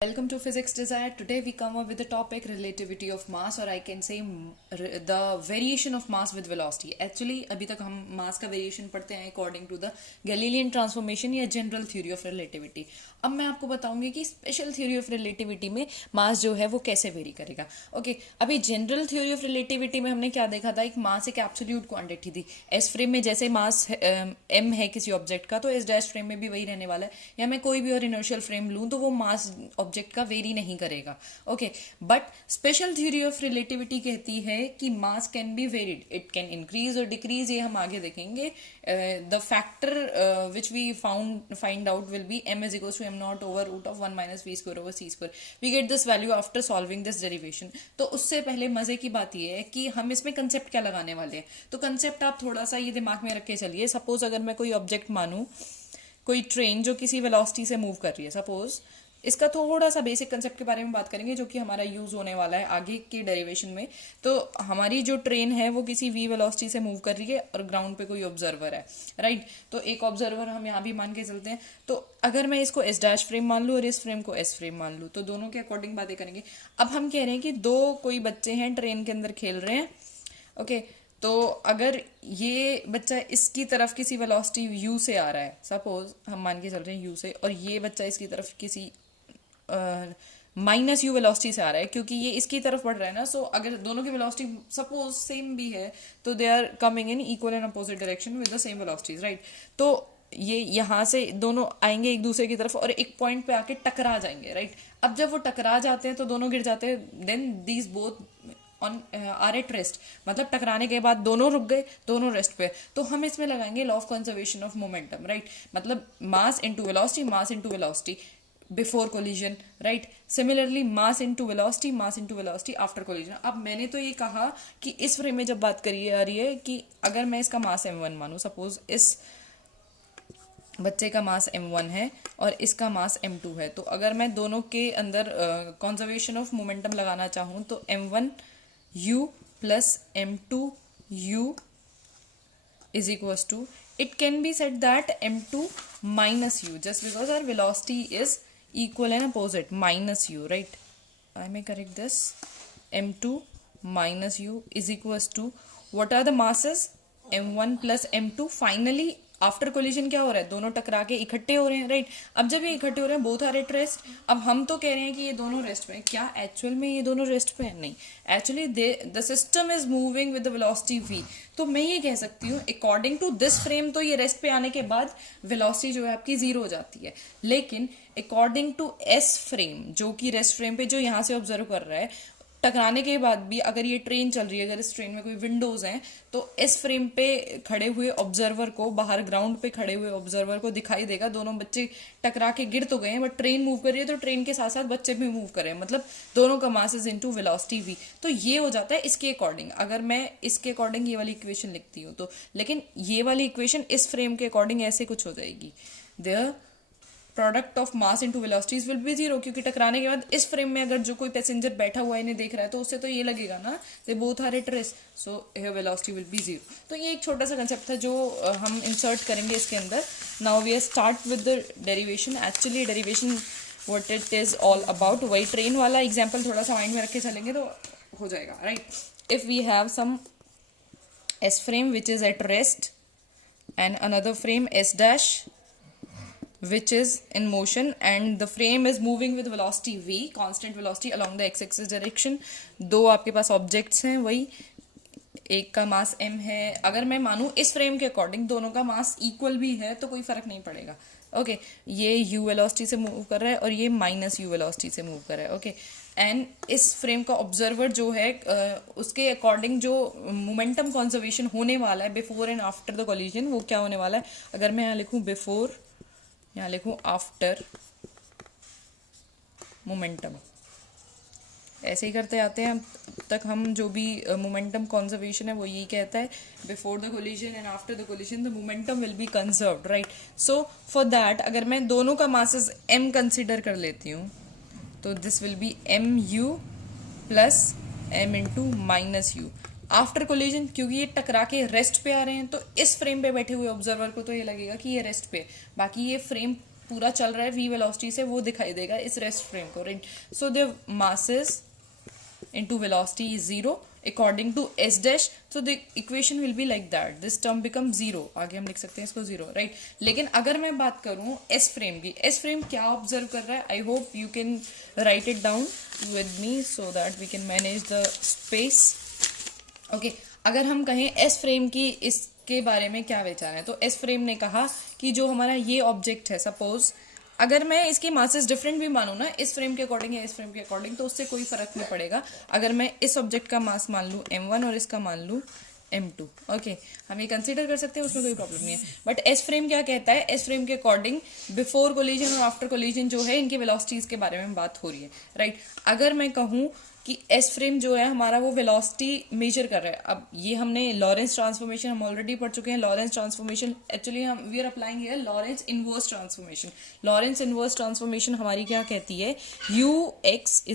Welcome to Physics Desire. Today we come up with the topic relativity of mass, or I can say the variation of mass with velocity. Actually अभी तक हम mass का variation पढ़ते हैं according to the Galilean transformation या general theory of relativity. अब मैं आपको बताऊंगी कि special theory of relativity में mass जो है वो कैसे vary करेगा. Okay, अभी general theory of relativity में हमने क्या देखा था, एक mass एक absolute quantity थी. S frame में जैसे mass m है किसी object का, तो S dash frame में भी वही रहने वाला है. या मैं कोई भी और inertial frame लूँ तो वो mass ऑब्जेक्ट का वेरी नहीं करेगा. Okay, but special theory of relativity कहती है कि mass can be varied, it can increase और डिक्रीज. ये हम आगे देखेंगे. The factor which we find out will be m is equals to m naught over root of 1 minus v square over c square. We get this value after solving this derivation. तो उससे पहले मजे की बात ये है कि हम इसमें कंसेप्ट क्या लगाने वाले हैं. तो कंसेप्ट आप थोड़ा सा ये दिमाग में रख के चलिए. सपोज अगर मैं कोई ऑब्जेक्ट मानूं, कोई ट्रेन जो किसी वेलोसिटी से मूव कर रही है, सपोज इसका थोड़ा सा बेसिक कंसेप्ट के बारे में बात करेंगे जो कि हमारा यूज होने वाला है आगे के डेरिवेशन में. तो हमारी जो ट्रेन है वो किसी v वेलोसिटी से मूव कर रही है और ग्राउंड पे कोई ऑब्जर्वर है, राइट. तो एक ऑब्जर्वर हम यहाँ भी मान के चलते हैं. तो अगर मैं इसको एस डैश फ्रेम मान लूँ और इस फ्रेम को एस फ्रेम मान लूँ, तो दोनों के अकॉर्डिंग बातें करेंगे. अब हम कह रहे हैं कि दो कोई बच्चे हैं ट्रेन के अंदर खेल रहे हैं. ओके, तो अगर ये बच्चा इसकी तरफ किसी वेलोसिटी u से आ रहा है, सपोज हम मान के चल रहे हैं u से, और ये बच्चा इसकी तरफ किसी माइनस यू वेलोसिटी से आ रहा है, क्योंकि ये इसकी तरफ बढ़ रहा है ना. सो अगर दोनों की वेलोसिटी सपोज सेम भी है तो they are coming in equal and opposite direction with the same velocities, right. तो ये यहाँ से दोनों आएंगे एक दूसरे की तरफ और एक पॉइंट पे आके टकरा जाएंगे, राइट. अब जब वो टकरा जाते हैं तो दोनों गिर जाते हैं. Then these both on are at rest, मतलब टकराने के बाद दोनों रुक गए, दोनों रेस्ट पे. तो हम इसमें लगाएंगे law of conservation of momentum, right. मतलब mass into velocity, mass into velocity before collision, right. Similarly mass into velocity after collision. अब मैंने तो ये कहा कि इस फ्रेम में जब बात करी आ रही है कि अगर मैं इसका मास m1 मानूं, सपोज इस बच्चे का मास m1 है और इसका मास m2 है, तो अगर मैं दोनों के अंदर कंजर्वेशन ऑफ मोमेंटम लगाना चाहूँ तो m1u plus m2u is equals to, it can be said that m2 minus u, just because our velocity is equal and opposite, minus u, right. I may correct this. m2 minus u is equals to, what are the masses? m1 plus m2. finally after collision क्या हो रहा है, दोनों टकरा के इकट्ठे हो रहे हैं, राइट. अब जब ये इकट्ठे हो रहे हैं, बोथ आर एट रेस्ट. अब हम तो कह रहे हैं कि ये दोनों रेस्ट पे हैं. क्या एक्चुअल में ये दोनों रेस्ट पे हैं? नहीं. Actually the system is moving with the velocity v. तो मैं ये कह सकती हूँ अकॉर्डिंग टू दिस फ्रेम तो ये रेस्ट पे आने के बाद वेलोसिटी जो है आपकी जीरो हो जाती है. लेकिन अकॉर्डिंग टू एस फ्रेम जो कि रेस्ट फ्रेम पे जो यहाँ से ऑब्जर्व कर रहा है, टकराने के बाद भी अगर ये ट्रेन चल रही है, अगर इस ट्रेन में कोई विंडोज हैं, तो इस फ्रेम पे खड़े हुए ऑब्जर्वर को, बाहर ग्राउंड पे खड़े हुए ऑब्जर्वर को दिखाई देगा दोनों बच्चे टकरा के गिर तो गए हैं, बट ट्रेन मूव कर रही है तो ट्रेन के साथ साथ बच्चे भी मूव कर रहे हैं. मतलब दोनों का mass is into velocity v. तो ये हो जाता है इसके अकॉर्डिंग. अगर मैं इसके अकॉर्डिंग ये वाली इक्वेशन लिखती हूँ तो, लेकिन ये वाली इक्वेशन इस फ्रेम के अकॉर्डिंग ऐसे कुछ हो जाएगी. Their product of mass into velocities will be zero, क्योंकि टकराने के बाद इस फ्रेम में अगर जो कोई पैसेंजर बैठा हुआ है इन्हें देख रहा है तो उससे तो ये लगेगा ना, they both are at rest, so here velocity will be zero. तो ये एक छोटा सा कंसेप्ट था जो हम इंसर्ट करेंगे इसके अंदर. Now we are start with the derivation. Actually derivation what it is all about, वही ट्रेन वाला एग्जाम्पल थोड़ा सा माइंड में रख के चलेंगे तो हो जाएगा, right. If we have some S frame which is at rest and another frame S dash which is in motion, and the frame is moving with velocity v, constant velocity along the x-axis direction. दो आपके पास objects हैं, वही एक का मास m है. अगर मैं मानूं इस फ्रेम के अकॉर्डिंग दोनों का मास इक्वल भी है तो कोई फर्क नहीं पड़ेगा. ओके, ये u वेलोसिटी से मूव कर रहा है और ये माइनस u वेलोसिटी से मूव कर रहा है. ओके, एंड इस फ्रेम का ऑब्जर्वर जो है उसके अकॉर्डिंग जो मोमेंटम कंजर्वेशन होने वाला है before and after the collision, वो क्या होने वाला है. अगर मैं यहाँ लिखूँ बिफोर, यहाँ लिखूँ आफ्टर मोमेंटम, ऐसे ही करते आते हैं अब तक हम. जो भी मोमेंटम कंजर्वेशन है वो यही कहता है, before the collision and after the collision the momentum will be conserved, right. So for that अगर मैं दोनों का मासेस m कंसिडर कर लेती हूँ तो this will be mu plus m into minus u after collision. क्योंकि ये टकरा के रेस्ट पे आ रहे हैं तो इस फ्रेम पे बैठे हुए ऑब्जर्वर को तो ये लगेगा कि ये रेस्ट पे, बाकी ये फ्रेम पूरा चल रहा है v वेलोसिटी से, वो दिखाई देगा इस रेस्ट फ्रेम को, right. So the masses into velocity is 0 according to s dash, so the equation will be like that, this term becomes 0. आगे हम लिख सकते हैं इसको 0, राइट. लेकिन अगर मैं बात करूं s फ्रेम की, s फ्रेम क्या ऑब्जर्व कर रहा है, I hope you can write it down with me so that we can manage the space. Okay, अगर हम कहें s फ्रेम की इसके बारे में क्या विचार है, तो s फ्रेम ने कहा कि जो हमारा ये ऑब्जेक्ट है, सपोज अगर मैं इसकी मासेस डिफरेंट भी मानूं ना, इस फ्रेम के अकॉर्डिंग या इस फ्रेम के अकॉर्डिंग, तो उससे कोई फर्क नहीं पड़ेगा. अगर मैं इस ऑब्जेक्ट का मास मान लूं m1 और इसका मान लूं m2, ओके, हम ये कंसीडर कर सकते हैं, उसमें कोई प्रॉब्लम नहीं है. बट एस फ्रेम क्या कहता है, एस फ्रेम के अकॉर्डिंग बिफोर कोलिजन और आफ्टर कोलिजन जो है, इनकी वेलोसिटीज के बारे में बात हो रही है, राइट. अगर मैं कहूँ कि एस फ्रेम जो है हमारा वो वेलोसिटी मेजर कर रहा है. अब ये हमने लॉरेंस ट्रांसफॉर्मेशन हम ऑलरेडी पढ़ चुके हैं. लॉरेंस ट्रांसफॉर्मेशन एक्चुअली हम we are applying here Lorentz inverse transformation. Lorentz inverse transformation हमारी क्या कहती है, u x